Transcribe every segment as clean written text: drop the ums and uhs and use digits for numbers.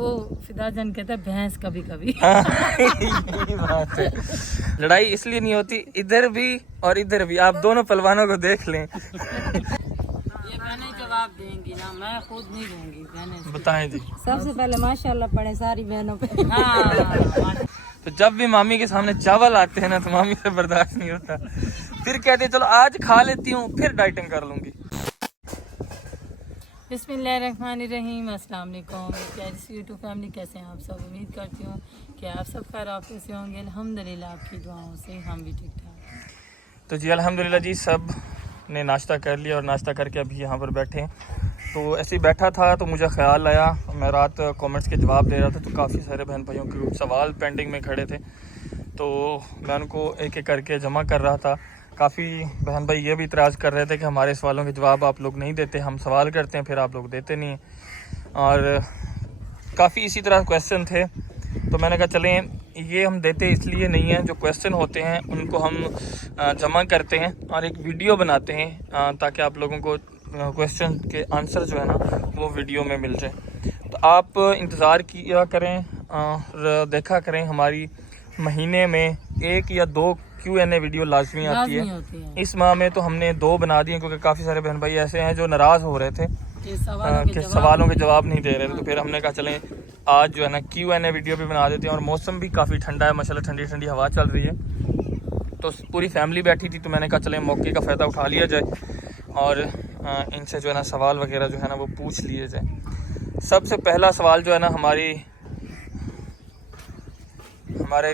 वो फिदाजन कहता है भैंस कभी कभी। यही बात है, लड़ाई इसलिए नहीं होती, इधर भी और इधर भी, आप दोनों पहलवानों को देख लें। ये बहनें जवाब देंगी ना, मैं खुद नहीं दूंगी। बहनें बताएं जी। सबसे पहले माशाल्लाह पड़े सारी बहनों पे। हाँ। तो जब भी मामी के सामने चावल आते हैं ना तो मामी से बर्दाश्त नहीं होता, फिर कहते चलो आज खा लेती हूँ फिर डाइटिंग कर लूंगी। बिस्मिल्लाहिर्रहमानिर्रहीम, अस्सलाम वालेकुम यूट्यूब फैमिली, कैसे हैं आप सब? उम्मीद करती हूँ कि आप सब खैर आफियत से होंगे। अल्हम्दुलिल्लाह आपकी दुआओं से हम भी ठीक ठाक। तो जी अल्हम्दुलिल्लाह जी, सब ने नाश्ता कर लिया और नाश्ता करके अभी यहाँ पर बैठे हैं। तो ऐसे ही बैठा था तो मुझे ख्याल आया, मैं रात कमेंट्स के जवाब दे रहा था तो काफ़ी सारे बहन भाइयों के कुछ सवाल पेंडिंग में खड़े थे, तो मैं उनको एक एक करके जमा कर रहा था। काफ़ी बहन भाई ये भी इतराज़ कर रहे थे कि हमारे सवालों के जवाब आप लोग नहीं देते, हम सवाल करते हैं फिर आप लोग देते नहीं हैं, और काफ़ी इसी तरह क्वेश्चन थे। तो मैंने कहा चलें ये हम देते इसलिए नहीं हैं, जो क्वेश्चन होते हैं उनको हम जमा करते हैं और एक वीडियो बनाते हैं ताकि आप लोगों को क्वेश्चन के आंसर जो है ना वो वीडियो में मिल जाए। तो आप इंतज़ार किया करें और देखा करें, हमारी महीने में 1 या 2 Q&A वीडियो लाजमी आती है। इस माह में तो हमने 2 बना दिए क्योंकि काफ़ी सारे बहन भाई ऐसे हैं जो नाराज़ हो रहे थे कि सवालों के जवाब नहीं दे रहे थे। तो फिर हमने कहा चलें आज जो है ना Q&A वीडियो भी बना देते हैं। और मौसम भी काफ़ी ठंडा है माशाल्लाह, ठंडी ठंडी हवा चल रही है, तो पूरी फैमिली बैठी थी तो मैंने कहा चलें मौके का फ़ायदा उठा लिया जाए और इनसे जो है ना सवाल वगैरह जो है ना वो पूछ लिए जाए। सबसे पहला सवाल जो है ना हमारे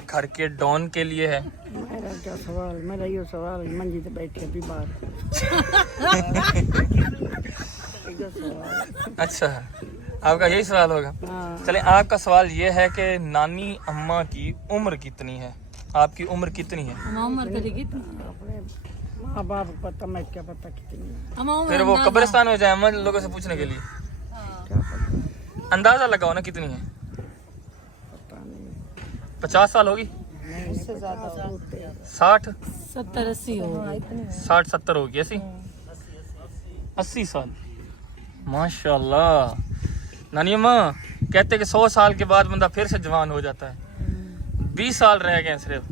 घर के डॉन के लिए है। मेरा क्या सवाल, मेरा ये सवाल मंजी पे बैठ के भी बात। अच्छा, आपका यही सवाल होगा? चलें, आपका सवाल ये है कि नानी अम्मा की उम्र कितनी है? आपकी उम्र कितनी है? उम्र कितनी? माँ बाप को पता, मैं क्या पता कितनी है। फिर वो कब्रिस्तान में जाए हम लोगों से पूछने के लिए? अंदाजा लगाओ ना कितनी है। 50 साल होगी? 60 70 80 होगी। 60 70 होगी ऐसी? 80 साल, माशाल्लाह। नानी अम्मा कहते कि 100 साल के बाद बंदा फिर से जवान हो जाता है। 20 साल रह गए सिर्फ।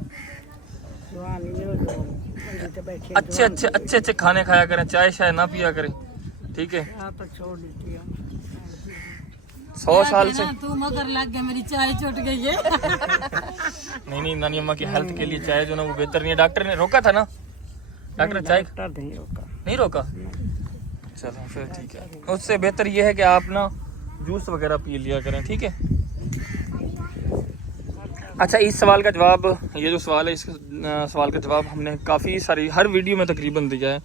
अच्छे खाने खाया करें, चाय शाय ना पिया करें, ठीक है? 100 साल से तू मगर लग गया, मेरी चाय छूट गई है। नहीं नानी अम्मा की हेल्थ के लिए चाय जो ना वो बेहतर नहीं है। डॉक्टर ने रोका था ना, डॉक्टर चाय नहीं रोका? चलो फिर ठीक है, उससे बेहतर ये है कि आप ना जूस वगैरह पी लिया करें, ठीक है? अच्छा, इस सवाल का जवाब, ये जो सवाल है इस सवाल का जवाब हमने काफ़ी सारी हर वीडियो में तकरीबन दिया है,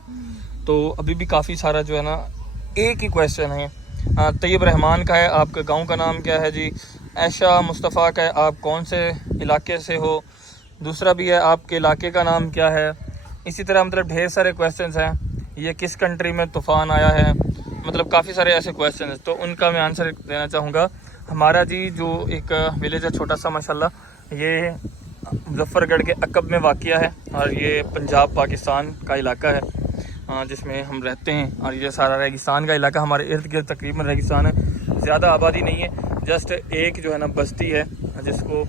तो अभी भी काफ़ी सारा जो है ना एक ही क्वेश्चन है। तैयब रहमान का है, आपके गांव का नाम क्या है जी? ऐशा मुस्तफ़ा का है, आप कौन से इलाके से हो? दूसरा भी है, आपके इलाके का नाम क्या है? इसी तरह मतलब ढेर सारे क्वेश्चंस हैं। ये किस कंट्री में तूफ़ान आया है? मतलब काफ़ी सारे ऐसे क्वेश्चन हैं, तो उनका मैं आंसर देना चाहूँगा। हमारा जी जो एक विलेज है छोटा सा माशाल्लाह, ये मुजफ्फरगढ़ के अकब में वाक़िया है और ये पंजाब पाकिस्तान का इलाका है जिसमें हम रहते हैं। और ये सारा रेगिस्तान का इलाका, हमारे इर्द गिर्द तकरीबन रेगिस्तान है, ज़्यादा आबादी नहीं है, जस्ट एक जो है ना बस्ती है जिसको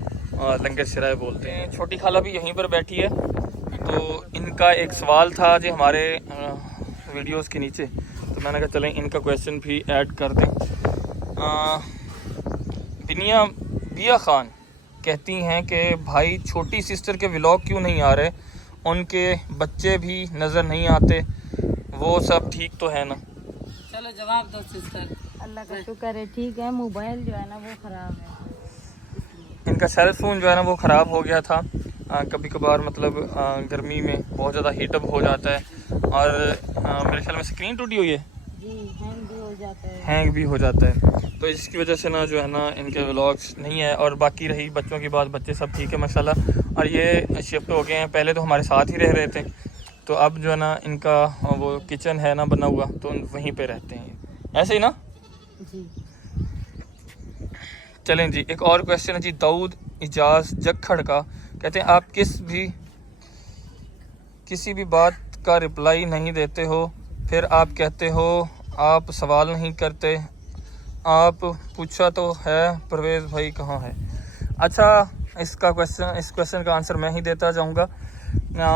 लंगर सिराय बोलते हैं। छोटी खाला भी यहीं पर बैठी है, तो इनका एक सवाल था जी हमारे वीडियोस के नीचे, तो मैंने कहा चलें इनका क्वेश्चन भी ऐड कर दें। बिया खान कहती हैं कि भाई छोटी सिस्टर के व्लॉग क्यों नहीं आ रहे, उनके बच्चे भी नज़र नहीं आते, वो सब ठीक तो है ना? चलो जवाब दो सिस्टर। अल्लाह का शुक्र है ठीक है, मोबाइल जो है ना वो ख़राब है, इनका सेल फोन जो है ना वो ख़राब हो गया था। कभी कभार मतलब गर्मी में बहुत ज़्यादा हीटअप हो जाता है और मेरे ख्याल में स्क्रीन टूटी हुई है जी, हैंग भी हो जाता है, तो इसकी वजह से ना जो है ना इनके व्लॉग्स नहीं है। और बाकी रही बच्चों की बात, बच्चे सब ठीक है माशाल्लाह, और ये शिफ्ट हो गए हैं, पहले तो हमारे साथ ही रह रहे थे, तो अब जो है ना इनका वो किचन है ना बना हुआ, तो वहीं पे रहते हैं, ऐसे ही ना जी। चलें जी, एक और क्वेश्चन है जी दाऊद इजाज़ जखड़ का, कहते हैं आप किसी भी बात का रिप्लाई नहीं देते हो, फिर आप कहते हो आप सवाल नहीं करते, आप पूछा तो है परवेज़ भाई कहाँ है। अच्छा, इस क्वेश्चन का आंसर मैं ही देता जाऊँगा।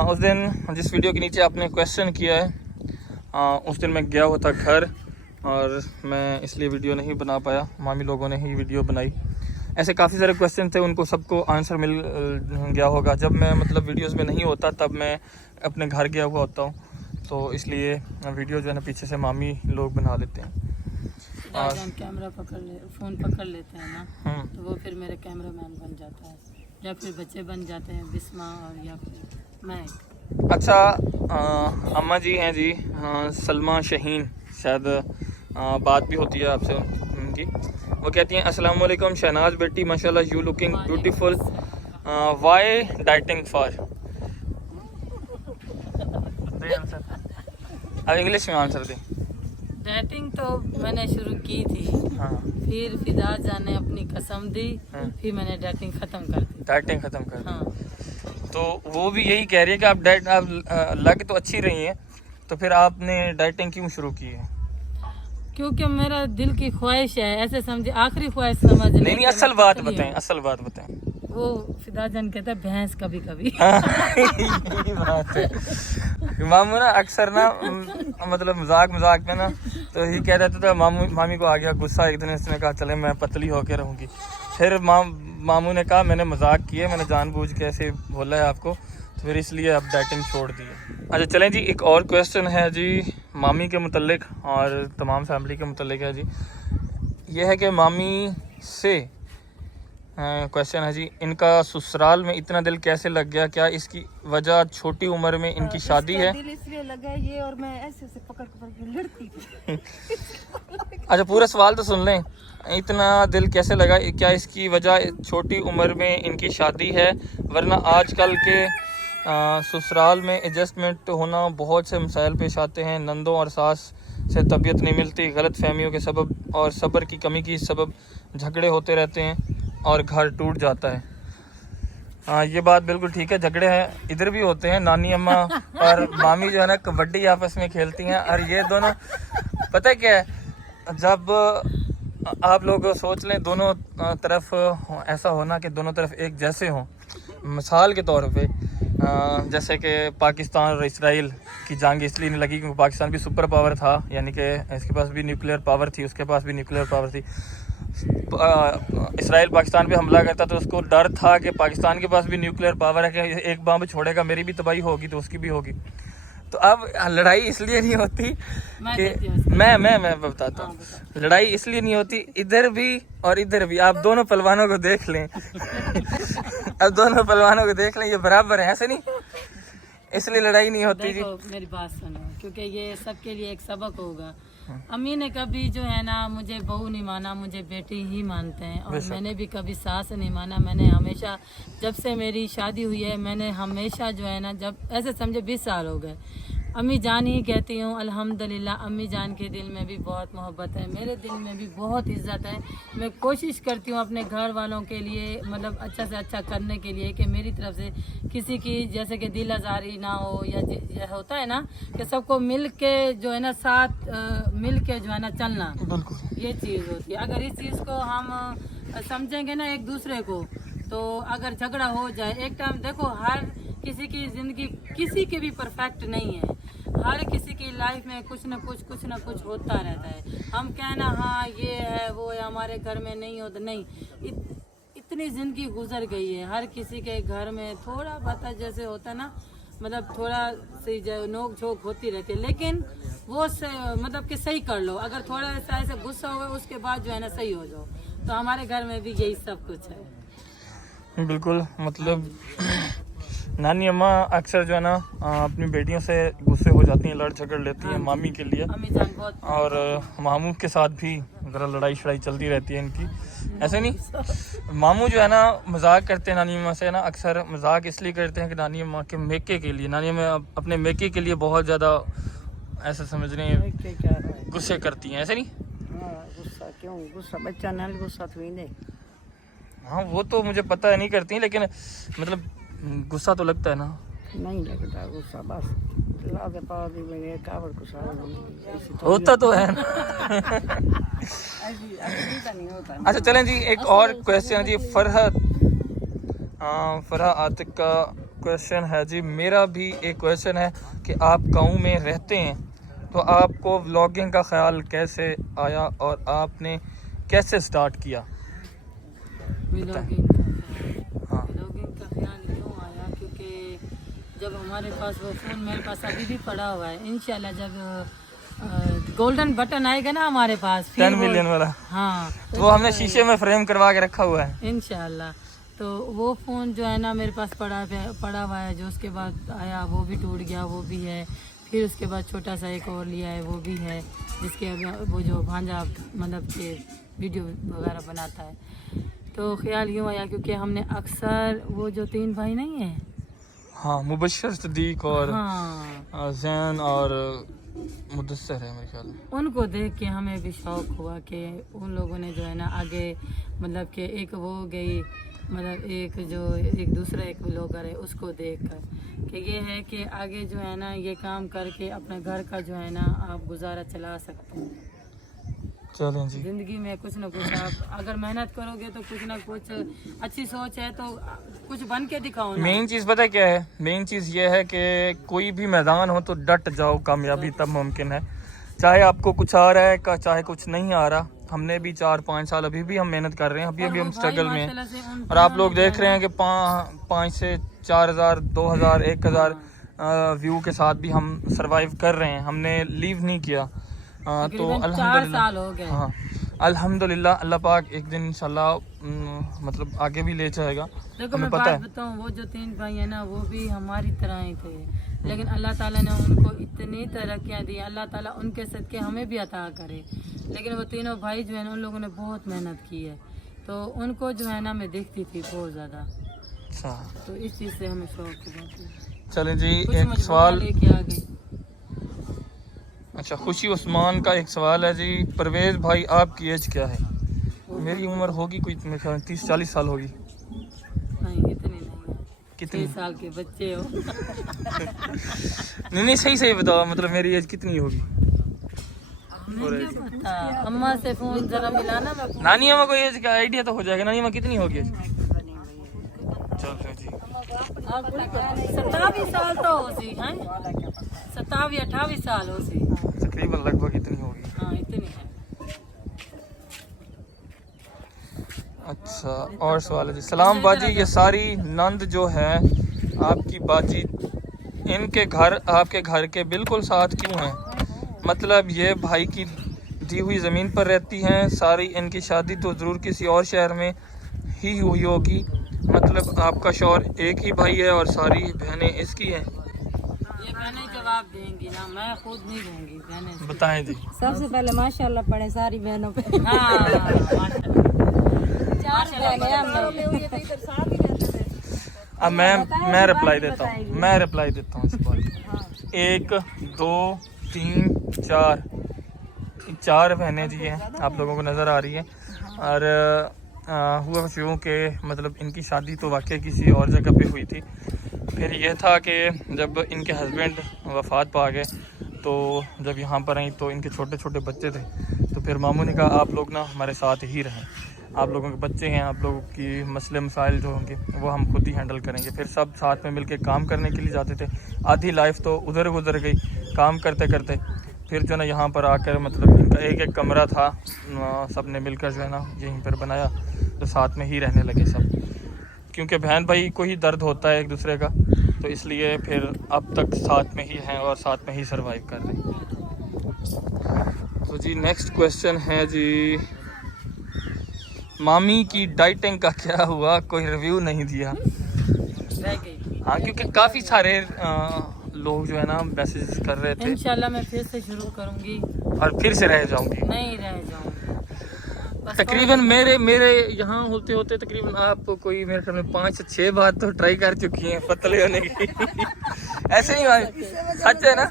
उस दिन जिस वीडियो के नीचे आपने क्वेश्चन किया है, उस दिन मैं गया हुआ था घर और मैं इसलिए वीडियो नहीं बना पाया, मामी लोगों ने ही वीडियो बनाई। ऐसे काफ़ी सारे क्वेश्चन थे, उनको सबको आंसर मिल गया होगा। जब मैं मतलब वीडियोस में नहीं होता तब मैं अपने घर गया हुआ होता हूँ, तो इसलिए वीडियो जो है ना पीछे से मामी लोग बना लेते हैं। और कैमरा फ़ोन पकड़ लेते हैं ना, तो वो फिर मेरे कैमरामैन बन जाता है, या फिर बच्चे बन जाते हैं बिस्मा और या फिर मैं। अच्छा, अम्मा जी हैं जी, सलमा शहीन, शायद बात भी होती है आपसे उनकी। वो कहती हैं अस्सलाम वालेकुम शहनाज बेटी, माशाल्लाह you looking beautiful, why dieting for. अब इंग्लिश में आंसर दें। डाइटिंग तो मैंने शुरू की थी, हाँ, फिर फिदा जान ने अपनी कसम दी, फिर मैंने डाइटिंग ख़त्म कर दी। डाइटिंग ख़त्म कर दी। हाँ, तो वो भी यही कह रही है कि आप लग तो अच्छी रही हैं, तो फिर आपने डाइटिंग क्यों शुरू की है? क्योंकि मेरा दिल की ख्वाहिश है, ऐसे समझे आखिरी ख्वाहिश समझ लें। नहीं, असल बात बताएं, असल बात बताएं। वो फिदा जान कहता है भैंस कभी कभी। यही बात है। मामू ना अक्सर ना मतलब मजाक में ना तो ही कह देता था, मामी को आ गया गुस्सा एक दिन, इसने कहा चले मैं पतली होकर रहूँगी। फिर मामू ने कहा मैंने मजाक किया, मैंने जानबूझ के ऐसे बोला है आपको, तो फिर इसलिए अब डाइटिंग छोड़ दी है। अच्छा चलें जी, एक और क्वेश्चन है जी मामी के मुतल्लिक और तमाम फैमिली के मुतल्लिक है जी। ये है कि मामी से क्वेश्चन है जी, इनका ससुराल में इतना दिल कैसे लग गया? क्या इसकी वजह छोटी उम्र में इनकी शादी है? दिल इसलिए लगा ये, और मैं ऐसे पकड़ के लड़ती थी। अच्छा, पूरा सवाल तो सुन लें। इतना दिल कैसे लगा? क्या इसकी वजह छोटी उम्र में इनकी शादी है? वरना आजकल के ससुराल में एडजस्टमेंट होना बहुत से मसाइल पेश आते हैं। नंदों और सास से तबीयत नहीं मिलती, गलत फहमियों के सबब और सब्र की कमी की सबब झगड़े होते रहते हैं और घर टूट जाता है। हाँ, ये बात बिल्कुल ठीक है, झगड़े हैं इधर भी होते हैं। नानी अम्मा और मामी जो है ना कबड्डी आपस में खेलती हैं, और ये दोनों पता है क्या है, जब आप लोग सोच लें दोनों तरफ ऐसा होना कि दोनों तरफ एक जैसे हों। मिसाल के तौर पे जैसे कि पाकिस्तान और इसराइल की जंग इसलिए नहीं लगी क्योंकि पाकिस्तान भी सुपर पावर था, यानी कि इसके पास भी न्यूक्लियर पावर थी, उसके पास भी न्यूक्लियर पावर थी। इसराइल पाकिस्तान पे हमला करता तो उसको डर था कि पाकिस्तान के पास भी न्यूक्लियर पावर है कि एक बम छोड़ेगा मेरी भी तबाही होगी तो उसकी भी होगी। तो अब लड़ाई इसलिए नहीं होती कि मैं बताता हूँ, लड़ाई इसलिए नहीं होती इधर भी और इधर भी। आप दोनों पहलवानों को देख लें अब दोनों पहलवानों को देख लें, ये बराबर है, ऐसे नहीं, इसलिए लड़ाई नहीं होती जी। मेरी बात सुनो, क्योंकि ये सबके लिए एक सबक होगा। अम्मी ने कभी जो है ना मुझे बहू नहीं माना, मुझे बेटी ही मानते हैं, और मैंने भी कभी सास नहीं माना। मैंने हमेशा, जब से मेरी शादी हुई है, मैंने हमेशा जो है ना, जब ऐसे समझे 20 साल हो गए, अम्मी जान ही कहती हूँ। अल्हम्दुलिल्लाह अम्मी जान के दिल में भी बहुत मोहब्बत है, मेरे दिल में भी बहुत इज्जत है। मैं कोशिश करती हूँ अपने घर वालों के लिए, मतलब अच्छा से अच्छा करने के लिए, कि मेरी तरफ से किसी की जैसे कि दिल आज़ारी ना हो, या होता है ना कि सबको मिल के जो है ना साथ मिल के जो है ना चलना, ये चीज़ होती है। अगर इस चीज़ को हम समझेंगे ना एक दूसरे को, तो अगर झगड़ा हो जाए एक टाइम, देखो हर किसी की ज़िंदगी किसी की भी परफेक्ट नहीं है, हर किसी की लाइफ में कुछ ना कुछ होता रहता है। हम कहना हाँ ये है वो है, हमारे घर में नहीं होता, नहीं, इतनी ज़िंदगी गुजर गई है, हर किसी के घर में थोड़ा बहुत जैसे होता है ना, मतलब थोड़ा सी जो नोक झोंक होती रहती है, लेकिन वो मतलब कि सही कर लो। अगर थोड़ा सा ऐसे गुस्सा हो उसके बाद जो है ना सही हो जाओ, तो हमारे घर में भी यही सब कुछ है। बिल्कुल, मतलब नानी अम्मा अक्सर जो है ना अपनी बेटियों से गुस्से हो जाती हैं, लड़ झगड़ लेती हैं मामी के लिए, और मामू के साथ भी ज़रा लड़ाई शड़ाई चलती रहती है इनकी। ऐसे नहीं, मामू जो है ना मजाक करते हैं नानी अम्मा से ना, अक्सर मजाक इसलिए करते हैं कि नानी अम्मा के मेके के लिए, नानी अम्मा अपने मेके के लिए बहुत ज़्यादा ऐसा समझ रहे हैं गुस्से करती हैं, ऐसे नहीं? गुस्सा क्यों? गुस्सा बच्चा ना गुस्सा तो नहीं। हाँ वो तो मुझे पता है नहीं करती, लेकिन मतलब गुस्सा तो लगता है ना? नहीं लगता गुस्सा, बस होता तो है ना। अच्छा चलें जी, एक और क्वेश्चन जी फरहा आतिक का क्वेश्चन है जी। मेरा भी एक क्वेश्चन है कि आप गांव में रहते हैं तो आपको व्लॉगिंग का ख्याल कैसे आया और आपने कैसे स्टार्ट किया? व्लॉगिंग का ख्याल यूँ आया क्योंकि जब हमारे पास वो फ़ोन मेरे पास अभी भी पड़ा हुआ है, इंशाल्लाह जब गोल्डन बटन आएगा ना हमारे पास 10 मिलियन वाला, हाँ तो वो हमने शीशे में फ्रेम करवा के रखा हुआ है इंशाल्लाह। तो वो फ़ोन जो है ना मेरे पास पड़ा हुआ है, जो उसके बाद आया वो भी टूट गया, वो भी है। फिर उसके बाद छोटा सा एक और लिया है, वो भी है, जिसके अभी वो जो भांजा मतलब के वीडियो वगैरह बनाता है। तो ख्याल यूँ आया क्योंकि हमने अक्सर वो जो 3 भाई नहीं है, हाँ, मुबशर, सदीक और हाँ जैन और मुदस्सर है मेरे ख्याल में, उनको देख के हमें भी शौक़ हुआ कि उन लोगों ने जो है ना आगे मतलब कि एक वो गई मतलब एक जो एक दूसरा एक ब्लॉगर है उसको देखकर कि ये है कि आगे जो है ना ये काम करके अपने घर का जो है ना आप गुजारा चला सकते हैं। चलें जी। ज़िंदगी में कुछ ना कुछ आप अगर मेहनत करोगे तो कुछ ना कुछ अच्छी सोच है तो कुछ बन के दिखाओ ना। मेन चीज़ पता है क्या है? मेन चीज़ ये है कि कोई भी मैदान हो तो डट जाओ, कामयाबी तब मुमकिन है। चाहे आपको कुछ आ रहा है चाहे कुछ नहीं आ रहा। हमने भी 4-5 साल अभी भी हम मेहनत कर रहे हैं, अभी हम स्ट्रगल में हैं और आप लोग देख रहे हैं कि 5 से 4,000 2,000 1,000 व्यू के साथ भी हम सरवाइव कर रहे हैं, हमने लीव नहीं किया। तो अल्हम्दुलिल्लाह, 4 साल हो गए। हाँ अल्हम्दुलिल्लाह, अल्लाह पाक एक दिन इंशाल्लाह मतलब आगे भी ले जाएगा। देखो हमें मैं पता बात बताऊँ, वो जो 3 भाई है ना वो भी हमारी तरह ही थे, लेकिन अल्लाह ताला ने उनको इतनी तरक्कियाँ दी, अल्लाह ताला उनके सदके हमें भी अता करे। लेकिन वो तीनों भाई जो है ना उन लोगों ने बहुत मेहनत की है, तो उनको जो है ना मैं देखती थी बहुत ज़्यादा। अच्छा, तो इस चीज़ से हमें शौक हुआ। चलें जी, कुछ एक सवाल लेके आ गई। अच्छा, खुशी उस्मान का एक सवाल है जी। परवेज भाई आपकी एज क्या है? मेरी उम्र होगी कोई मेरे ख्याल 30-40 साल होगी। नहीं इतनी नहीं है, कितनी? 6 साल के बच्चे हो। नहीं सही बताओ, मतलब मेरी एज कितनी होगी? मुझे क्या पता, अम्मा से फोन जरा मिलाना। नानी अम्मा को एज का आइडिया तो हो जाएगा, नानी अम्मा कितनी होगी? चलो जी, 27 साल तो हो सी हैं, 27-28 साल हो सी। तकरीबन लगभग इतनी होगी। हाँ इतनी है। अच्छा, और सवाल है जी। सलाम बाजी, ये सारी नंद जो है आपकी बाजी, इनके घर आपके घर के बिल्कुल साथ क्यों हैं? मतलब ये भाई की दी हुई ज़मीन पर रहती हैं सारी। इनकी शादी तो ज़रूर किसी और शहर में ही हुई होगी। मतलब आपका शौहर एक ही भाई है और सारी बहनें इसकी हैं। ये बहनें जवाब देंगी ना, मैं खुद नहीं दूंगी। बहनें बताएं जी। सबसे पहले माशाल्लाह पढ़े सारी बहनों पे। अब मैं रिप्लाई देता हूँ इस बात। 1 2 3 4 बहनें जी हैं, आप लोगों को नज़र आ रही है। और हुआ यूँ कि मतलब इनकी शादी तो वाकई किसी और जगह पे हुई थी। फिर यह था कि जब इनके हस्बैंड वफ़ात पा गए तो जब यहाँ पर आई तो इनके छोटे छोटे बच्चे थे, तो फिर मामू ने कहा आप लोग ना हमारे साथ ही रहें, आप लोगों के बच्चे हैं, आप लोगों की मसले मसाइल जो होंगे वो हम खुद ही हैंडल करेंगे। फिर सब साथ में मिलके काम करने के लिए जाते थे। आधी लाइफ तो उधर गुजर गई काम करते करते। फिर जो ना यहाँ पर आकर मतलब इनका एक कमरा था, सब ने मिलकर जो है ना यहीं पर बनाया, तो साथ में ही रहने लगे सब, क्योंकि बहन भाई को ही दर्द होता है एक दूसरे का, तो इसलिए फिर अब तक साथ में ही हैं और साथ में ही सरवाइव कर रहे हैं। तो जी नेक्स्ट क्वेश्चन है जी, मामी की डाइटिंग का क्या हुआ? कोई रिव्यू नहीं दिया। हाँ, क्योंकि काफ़ी सारे लोग जो है ना मैसेज कर रहे थे। इंशाल्लाह मैं फिर से शुरू करूंगी और फिर से रह जाऊंगी। नहीं रह जाऊंगी। तकरीबन मेरे यहाँ होते होते तकरीबन आप कोई मेरे ख्याल में 5 से 6 बार तो ट्राई कर चुकी हैं पतले होने की। ऐसे ही सच है ना।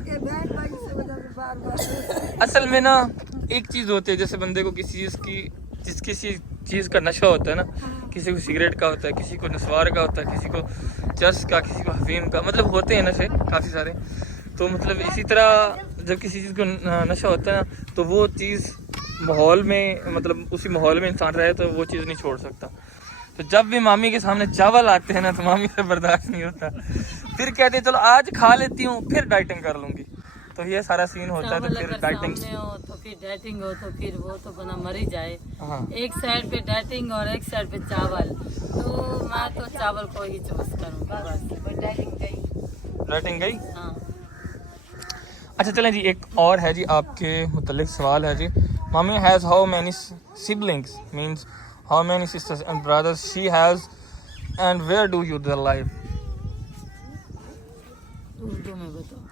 असल में ना एक चीज़ होती है, जैसे बंदे को किसी चीज़ का नशा होता है ना, किसी को सिगरेट का होता है, किसी को नस्वार का होता है, किसी को चर्स का, किसी को अफीम का, मतलब होते हैं नशे काफ़ी सारे। तो मतलब इसी तरह जब किसी चीज़ को नशा होता है ना, तो वो चीज़ माहौल में, मतलब उसी माहौल में इंसान रहे तो वो चीज़ नहीं छोड़ सकता। तो जब भी मामी के सामने चावल आते हैं ना तो मामी से बर्दाश्त नहीं होता, फिर कहते चलो आज खा लेती हूँ फिर डाइटिंग कर लूँगी। तो ये सारा सीन होता है। तो फिर डाइटिंग हो तो फिर डाइटिंग हो तो फिर वो तो बना मर ही जाए। हाँ एक साइड पे डाइटिंग और एक साइड पे चावल, तो मैं तो चावल को ही चूज करूँगी बस। डाइटिंग गई। हाँ अच्छा चलें जी, एक और है जी आपके मुतल्लिक सवाल है जी। मामी has how many siblings, means how many sisters and brothers she has and where do you their life. Urdu में बताओ।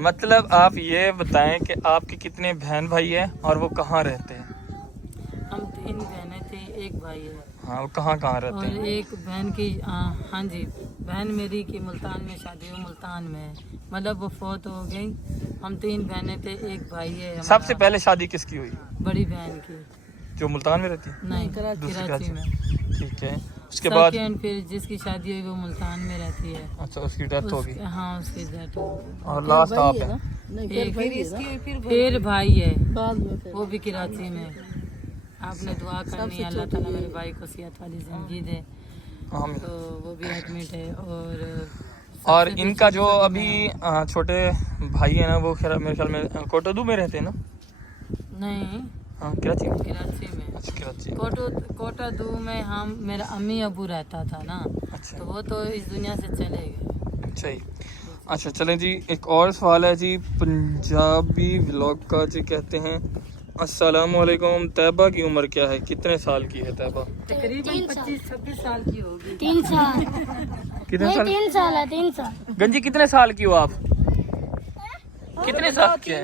मतलब आप ये बताएं कि आपके कितने बहन भाई हैं और वो कहाँ रहते हैं। हम 3 बहनें थी, एक भाई है। हाँ वो कहाँ रहते और हैं। एक बहन की हाँ जी, बहन मेरी की मुल्तान में शादी हुई, मुल्तान में, मतलब वो फौत हो गई। हम 3 बहनें थे, एक भाई है हमारा। सबसे पहले शादी किसकी हुई? बड़ी बहन की। जो मुल्तान में रहती है? नहीं, दूसरी कराची में। ठीक है, उसके बाद फिर जिसकी शादी हुई वो मुल्तान में रहती है। अच्छा उसकी डेथ होगी। हाँ उसकी डेथ हो गई। और लास्ट आप है। फिर भाई है वो भी कराची में। आपने दुआ करनी है अल्लाह ताला मेरे भाई को सेहत वाली जिंदगी दे। आमीन। तो वो भी एडमिट है। और इनका जो अभी छोटे भाई है ना वो मेरे ख्याल में कोटोदू में रहते हैं ना? नहीं, हाँ कराची में। कराची में। अच्छा कराची। कोटादू में हम, मेरा अम्मी अबू रहता था ना। अच्छा तो वो तो इस दुनिया से चले गए। अच्छा ही। अच्छा चलें जी, एक और सवाल है जी पंजाबी व्लॉग का जी। कहते हैं अस्सलाम वालेकुम, तैयबा की उम्र क्या है, कितने साल की है तैयबा? तकरीबन 25-26 साल की होगी। 3 साल। कितने साल? 3 साल है, 3 साल। गंजी कितने साल की हो आप? कितने साल की है?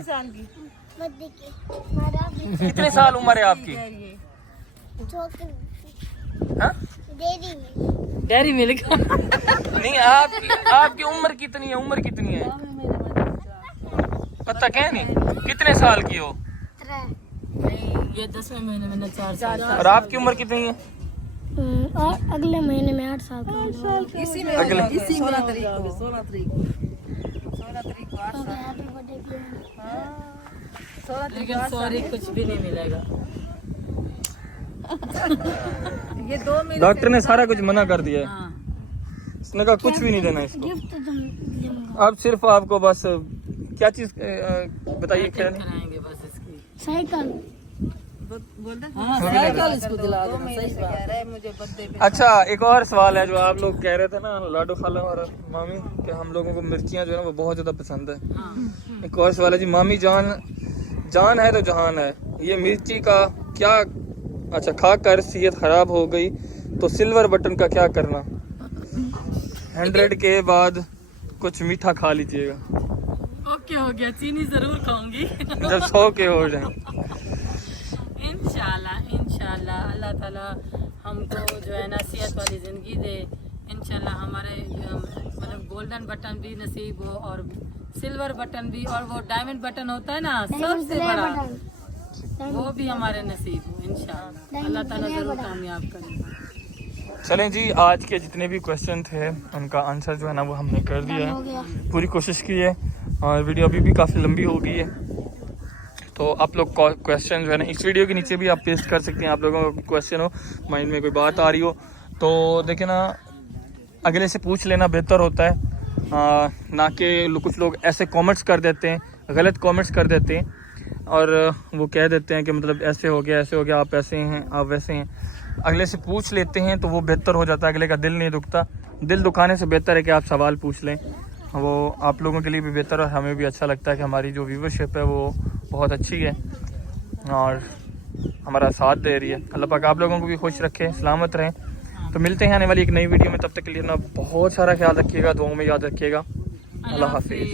कितने साल उम्र है आपकी? हाँ? Dairy milk. नहीं आपकी उम्र कितनी है? उम्र कितनी है पता क्या नहीं? कितने साल की हो? ये 10वें महीने में ना 4 साल। और आपकी उम्र कितनी है? और अगले महीने में 8 साल का होगा। इसी में अगले 16 तारीख को 16 तारीख को 8 साल। Happy birthday Priyanka. 16 तारीख लेकिन सॉरी कुछ भी नहीं मिलेगा। ये 2 महीने डॉक्टर ने सारा कुछ मना कर दिया है। हाँ उसने कहा कुछ भी नहीं देना इसको। गिफ्ट दूंगा। अब सिर्फ आपको बस क्या चीज बताइए क्या नहीं? कराएंगे बस इसकी। साइकिल। बोलते हाँ साइकिल इसको दिला देना। सही बात है, मुझे बर्थडे पे। अच्छा एक और सवाल है जो आप लोग कह रहे थे ना लाडो खाला और मामी कि हम लोगों को मिर्चियाँ जो है ना वो बहुत ज़्यादा पसंद है। हाँ। एक और सवाल है जी, मामी जान है तो जहान है, ये मिर्ची का क्या, अच्छा खा कर सेहत खराब हो गई तो सिल्वर बटन का क्या करना? 100 के बाद कुछ मीठा खा लीजिएगा। ओके हो गया, चीनी जरूर खाऊंगी। जब 100 के हो जाए। इंशाल्लाह अल्लाह ताला हमको जो है ना सेहत वाली ज़िंदगी दे। इंशाल्लाह हमारे मतलब गोल्डन बटन भी नसीब हो और सिल्वर बटन भी, और वो डायमंड बटन होता है ना सबसे बड़ा, वो भी हमारे नसीब हो इंशाल्लाह। अल्लाह ताला ज़रूर कामयाब करेगा। चलें जी, आज के जितने भी क्वेश्चन थे उनका आंसर जो है ना वो हमने कर दिया है, पूरी कोशिश की है और वीडियो अभी भी काफ़ी लंबी हो गई है। तो आप लोग क्वेश्चन जो है ना इस वीडियो के नीचे भी आप पेस्ट कर सकते हैं। आप लोगों का क्वेश्चन हो, माइंड में कोई बात आ रही हो तो देखिए ना अगले से पूछ लेना बेहतर होता है, ना कि कुछ लोग ऐसे कमेंट्स कर देते हैं, गलत कमेंट्स कर देते हैं और वो कह देते हैं कि मतलब ऐसे हो गया, ऐसे हो गया, आप ऐसे हैं, आप वैसे हैं। अगले से पूछ लेते हैं तो वो बेहतर हो जाता है, अगले का दिल नहीं दुखता। दिल दुखाने से बेहतर है कि आप सवाल पूछ लें, वो आप लोगों के लिए भी बेहतर और हमें भी अच्छा लगता है कि हमारी जो व्यूवरशिप है वो बहुत अच्छी है और हमारा साथ दे रही है। अल्लाह पाक आप लोगों को भी खुश रखे, सलामत रहें। तो मिलते हैं आने वाली एक नई वीडियो में, तब तक के लिए अपना बहुत सारा ख्याल रखिएगा, दुआओं में याद रखिएगा। अल्लाह हाफिज़।